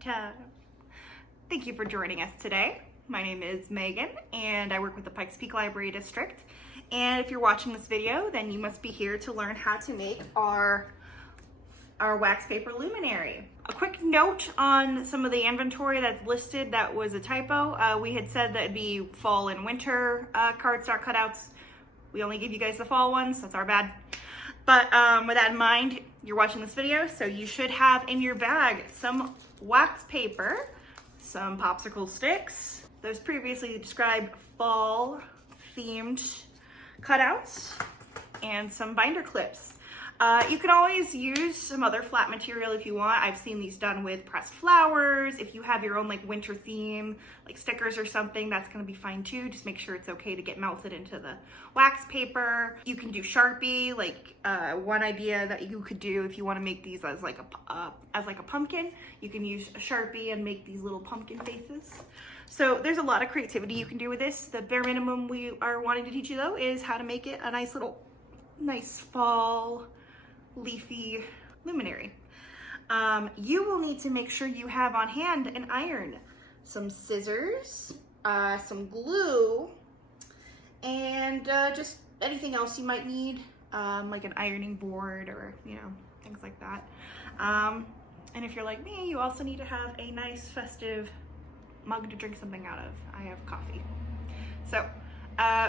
time. Thank you for joining us today. My name is Megan and I work with the Pikes Peak Library District. And if you're watching this video, then you must be here to learn how to make our wax paper luminary. A quick note on some of the inventory that's listed that was a typo. We had said that it'd be fall and winter cardstock cutouts. We only give you guys the fall ones, that's our bad. But with that in mind, you're watching this video, so you should have in your bag some wax paper, some popsicle sticks, those previously described fall themed cutouts, and some binder clips. You can always use some other flat material if you want. I've seen these done with pressed flowers. If you have your own like winter theme, like stickers or something, that's gonna be fine too. Just make sure it's okay to get melted into the wax paper. You can do Sharpie, like one idea that you could do if you wanna make these as like a pumpkin, you can use a Sharpie and make these little pumpkin faces. So there's a lot of creativity you can do with this. The bare minimum we are wanting to teach you though is how to make it a nice fall leafy luminary. You will need to make sure you have on hand an iron, some scissors, some glue, and just anything else you might need, like an ironing board or things like that. And if you're like me, you also need to have a nice festive mug to drink something out of. I have coffee. So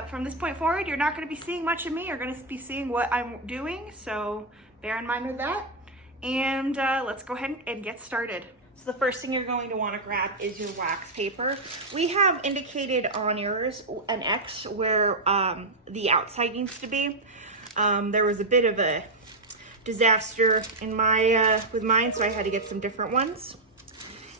from this point forward, you're not going to be seeing much of me. You're going to be seeing what I'm doing, so bear in mind with that. And let's go ahead and get started. So the first thing you're going to want to grab is your wax paper. We have indicated on yours an X where the outside needs to be. There was a bit of a disaster in my with mine, so I had to get some different ones.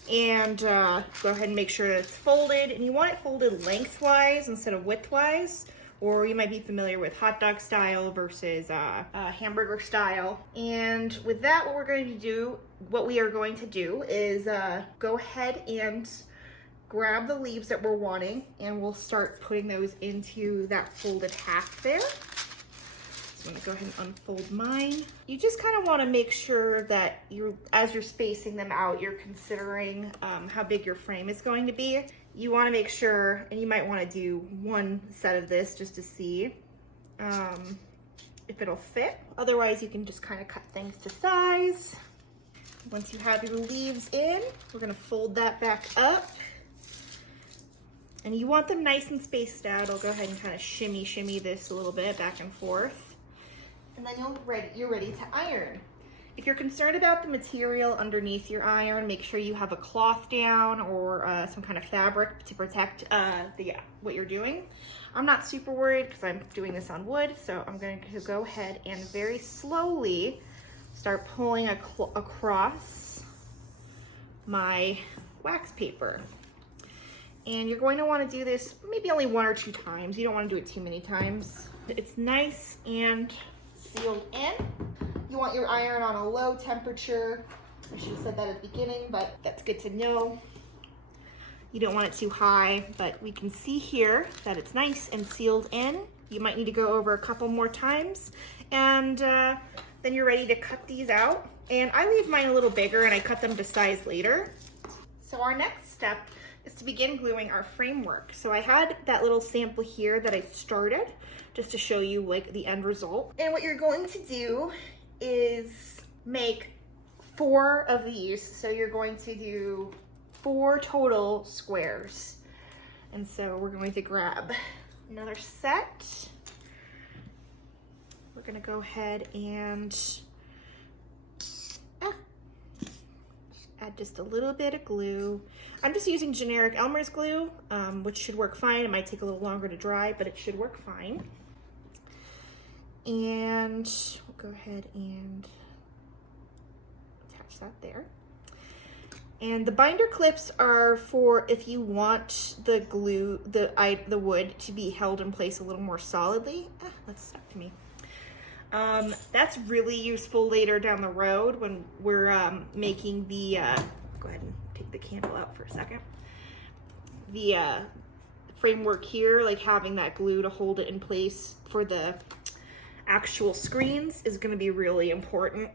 And go ahead and make sure that it's folded, and you want it folded lengthwise instead of widthwise, or you might be familiar with hot dog style versus hamburger style. And with that, what we are going to do is go ahead and grab the leaves that we're wanting, and we'll start putting those into that folded half there. So I'm gonna go ahead and unfold mine. You just kind of want to make sure that as you're spacing them out, you're considering how big your frame is going to be. You want to make sure, and you might want to do one set of this just to see if it'll fit. Otherwise, you can just kind of cut things to size. Once you have your leaves in, we're gonna fold that back up. And you want them nice and spaced out. I'll go ahead and kind of shimmy this a little bit back and forth. And then you're ready to iron. If you're concerned about the material underneath your iron, make sure you have a cloth down or some kind of fabric to protect what you're doing. I'm not super worried because I'm doing this on wood, so I'm going to go ahead and very slowly start pulling across my wax paper. And you're going to want to do this maybe only 1 or 2 times. You don't want to do it too many times. It's nice and sealed in. You want your iron on a low temperature. I should have said that at the beginning, but that's good to know. You don't want it too high, but we can see here that it's nice and sealed in. You might need to go over a couple more times, and then you're ready to cut these out. And I leave mine a little bigger and I cut them to size later. So our next step is to begin gluing our framework. So I had that little sample here that I started just to show you like the end result. And what you're going to do is make 4 of these. So you're going to do 4 total squares. And so we're going to grab another set. We're gonna go ahead and add just a little bit of glue. I'm just using generic Elmer's glue, which should work fine. It might take a little longer to dry, but it should work fine. And we'll go ahead and attach that there. And the binder clips are for if you want the glue, the wood to be held in place a little more solidly. That's stuck to me. That's really useful later down the road when we're making the, go ahead and take the candle out for a second. The framework here, like having that glue to hold it in place for the actual screens is going to be really important.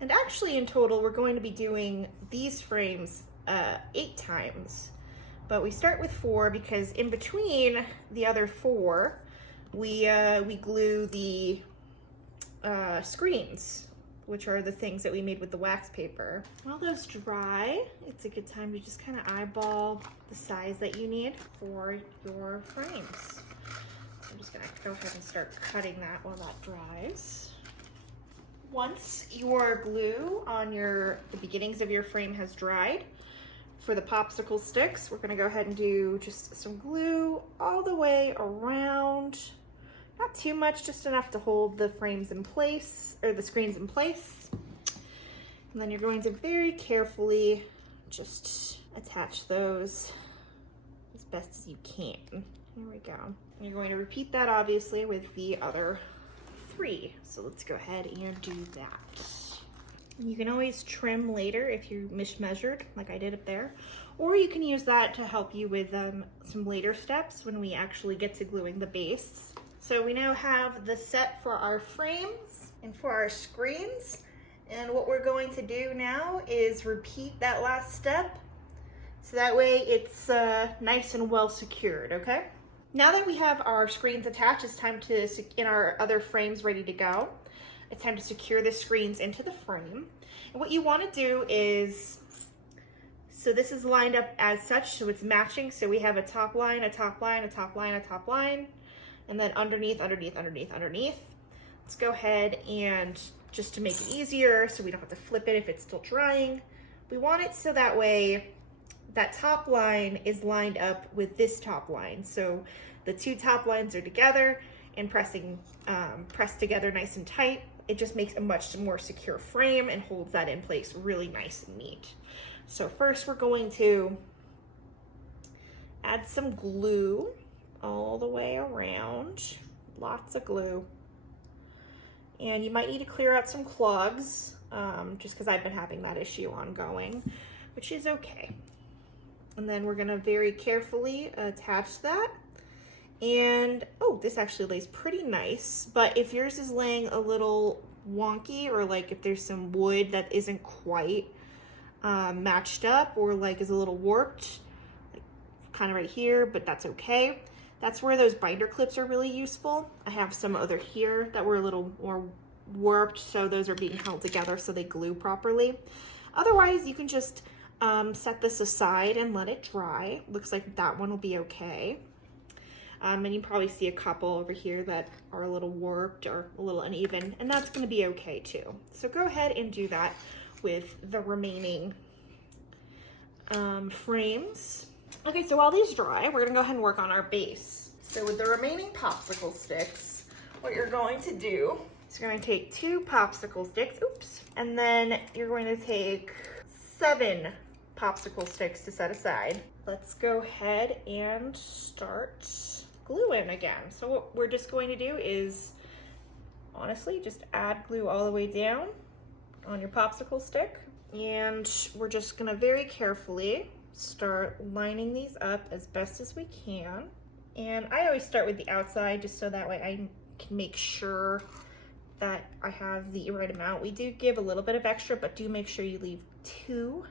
And actually in total, we're going to be doing these frames 8 times, but we start with 4 because in between the other 4, we glue the screens, which are the things that we made with the wax paper. While those dry, it's a good time to just kind of eyeball the size that you need for your frames. So I'm just gonna go ahead and start cutting that while that dries. Once your glue on the beginnings of your frame has dried, for the popsicle sticks, we're gonna go ahead and do just some glue all the way around. Not too much, just enough to hold the frames in place, or the screens in place. And then you're going to very carefully just attach those as best as you can. There we go. And you're going to repeat that obviously with the other 3. So let's go ahead and do that. You can always trim later if you mismeasured, like I did up there, or you can use that to help you with some later steps when we actually get to gluing the base. So we now have the set for our frames and for our screens. And what we're going to do now is repeat that last step. So that way it's nice and well secured, okay? Now that we have our screens attached, it's time to, in our other frames ready to go, it's time to secure the screens into the frame. And what you want to do is, so this is lined up as such, so it's matching. So we have a top line, a top line, a top line, a top line, and then underneath, underneath, underneath, underneath. Let's go ahead and just to make it easier, so we don't have to flip it if it's still drying, we want it so that way that top line is lined up with this top line. So the 2 top lines are together and pressed together nice and tight. It just makes a much more secure frame and holds that in place really nice and neat. So first we're going to add some glue all the way around, lots of glue. And you might need to clear out some clogs, just because I've been having that issue ongoing, which is okay. And then we're gonna very carefully attach that. And, oh, this actually lays pretty nice, but if yours is laying a little wonky, or like if there's some wood that isn't quite matched up, or like is a little warped, like kind of right here, but that's okay. That's where those binder clips are really useful. I have some other here that were a little more warped, so those are being held together so they glue properly. Otherwise, you can just set this aside and let it dry. Looks like that one will be okay. And you probably see a couple over here that are a little warped or a little uneven, and that's gonna be okay too. So go ahead and do that with the remaining frames. Okay, so while these dry, we're gonna go ahead and work on our base. So with the remaining popsicle sticks, what you're going to do is you're going to take 2 popsicle sticks, oops, and then you're going to take 7 popsicle sticks to set aside. Let's go ahead and start gluing again. So what we're just going to do is, honestly, just add glue all the way down on your popsicle stick. And we're just gonna very carefully start lining these up as best as we can. And I always start with the outside just so that way I can make sure that I have the right amount. We do give a little bit of extra, but do make sure you leave 2.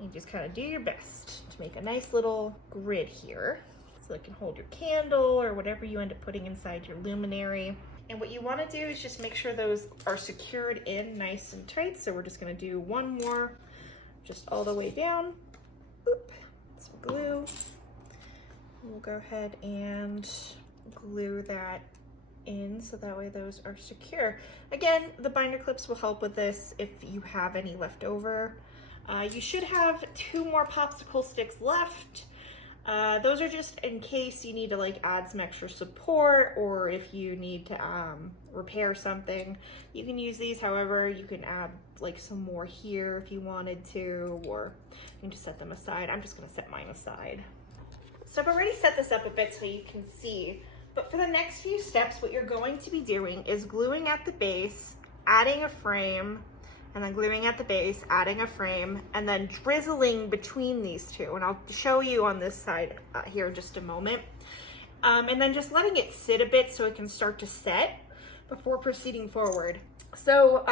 And just kind of do your best to make a nice little grid here so it can hold your candle or whatever you end up putting inside your luminary. And what you want to do is just make sure those are secured in nice and tight. So we're just going to do one more just all the way down. Oop, some glue. We'll go ahead and glue that in so that way those are secure. Again, the binder clips will help with this if you have any left over. You should have 2 more popsicle sticks left. Those are just in case you need to like add some extra support, or if you need to repair something. You can use these, however, you can add like some more here if you wanted to, or you can just set them aside. I'm just gonna set mine aside. So I've already set this up a bit so you can see, but for the next few steps, what you're going to be doing is gluing at the base, adding a frame, and then gluing at the base, adding a frame, and then drizzling between these 2. And I'll show you on this side here in just a moment. And then just letting it sit a bit so it can start to set before proceeding forward. So,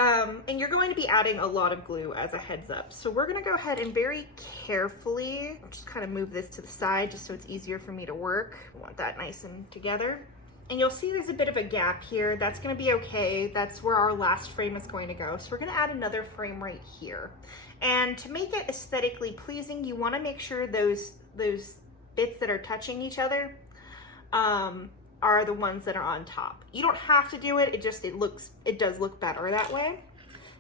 and you're going to be adding a lot of glue as a heads up. So we're gonna go ahead and very carefully just kind of move this to the side just so it's easier for me to work. I want that nice and together. And you'll see there's a bit of a gap here. That's gonna be okay. That's where our last frame is going to go. So we're gonna add another frame right here. And to make it aesthetically pleasing, you wanna make sure those bits that are touching each other are the ones that are on top. You don't have to do it, it does look better that way.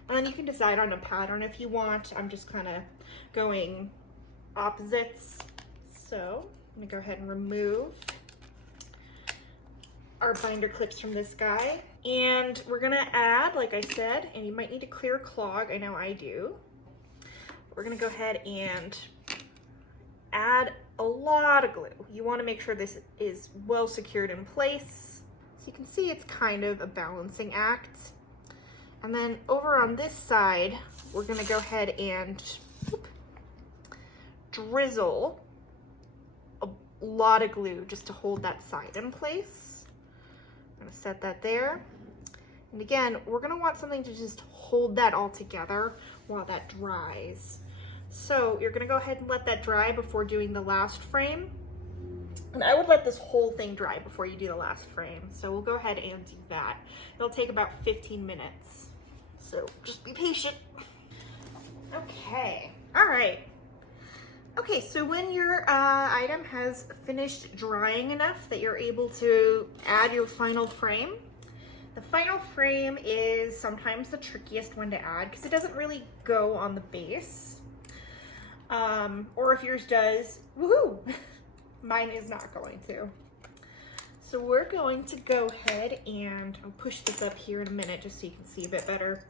And then you can decide on a pattern if you want. I'm just kind of going opposites. So I'm gonna go ahead and remove our binder clips from this guy. And we're gonna add, like I said, and you might need a clear clog, I know I do. We're gonna go ahead and add a lot of glue. You want to make sure this is well secured in place. So you can see it's kind of a balancing act. And then over on this side, we're going to go ahead and drizzle a lot of glue just to hold that side in place. I'm going to set that there. And again, we're going to want something to just hold that all together while that dries. So you're gonna go ahead and let that dry before doing the last frame. And I would let this whole thing dry before you do the last frame. So we'll go ahead and do that. It'll take about 15 minutes. So just be patient. Okay, all right. Okay, so when your item has finished drying enough that you're able to add your final frame, the final frame is sometimes the trickiest one to add because it doesn't really go on the base. Or if yours does, woohoo! Mine is not going to. So we're going to go ahead and I'll push this up here in a minute just so you can see a bit better.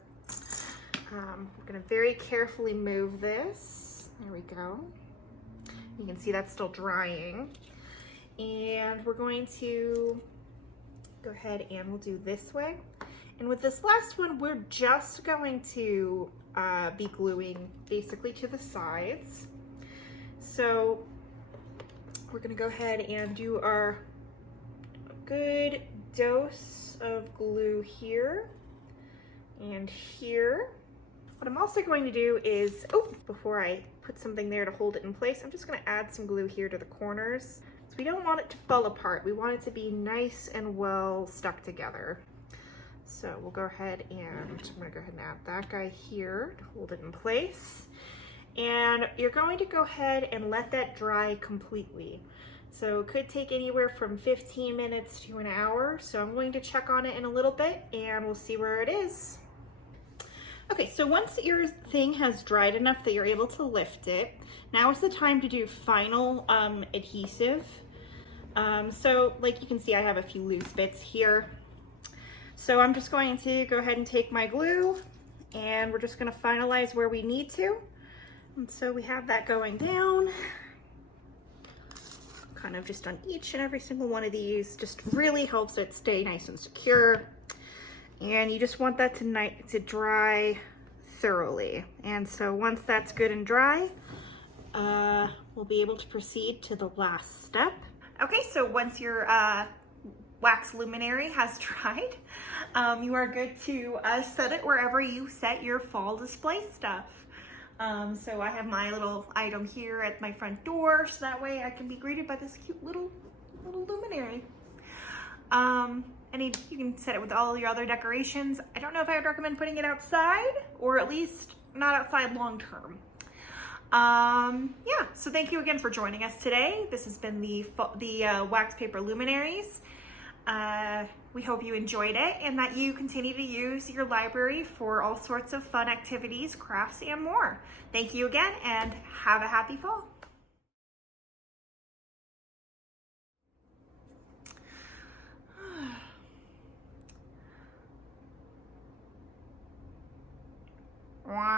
We're gonna very carefully move this. There we go. You can see that's still drying. And we're going to go ahead and we'll do this way. And with this last one, we're just going to be gluing basically to the sides. So we're gonna go ahead and do our good dose of glue here and here. What I'm also going to do is, before I put something there to hold it in place, I'm just gonna add some glue here to the corners. So we don't want it to fall apart. We want it to be nice and well stuck together. So we'll go ahead and I'm gonna go ahead and add that guy here to hold it in place. And you're going to go ahead and let that dry completely. So it could take anywhere from 15 minutes to an hour. So I'm going to check on it in a little bit and we'll see where it is. Okay, so once your thing has dried enough that you're able to lift it, now is the time to do final adhesive. So like you can see, I have a few loose bits here. So I'm just going to go ahead and take my glue and we're just going to finalize where we need to. And so we have that going down, kind of just on each and every single one of these, just really helps it stay nice and secure. And you just want that to dry thoroughly. And so once that's good and dry, we'll be able to proceed to the last step. Okay, so once your wax luminary has dried, you are good to set it wherever you set your fall display stuff. So I have my little item here at my front door, so that way I can be greeted by this cute little luminary. And you can set it with all your other decorations. I don't know if I would recommend putting it outside, or at least not outside long term. Yeah, so thank you again for joining us today. This has been the wax paper luminaries. We hope you enjoyed it and that you continue to use your library for all sorts of fun activities, crafts, and more. Thank you again and have a happy fall. Wow.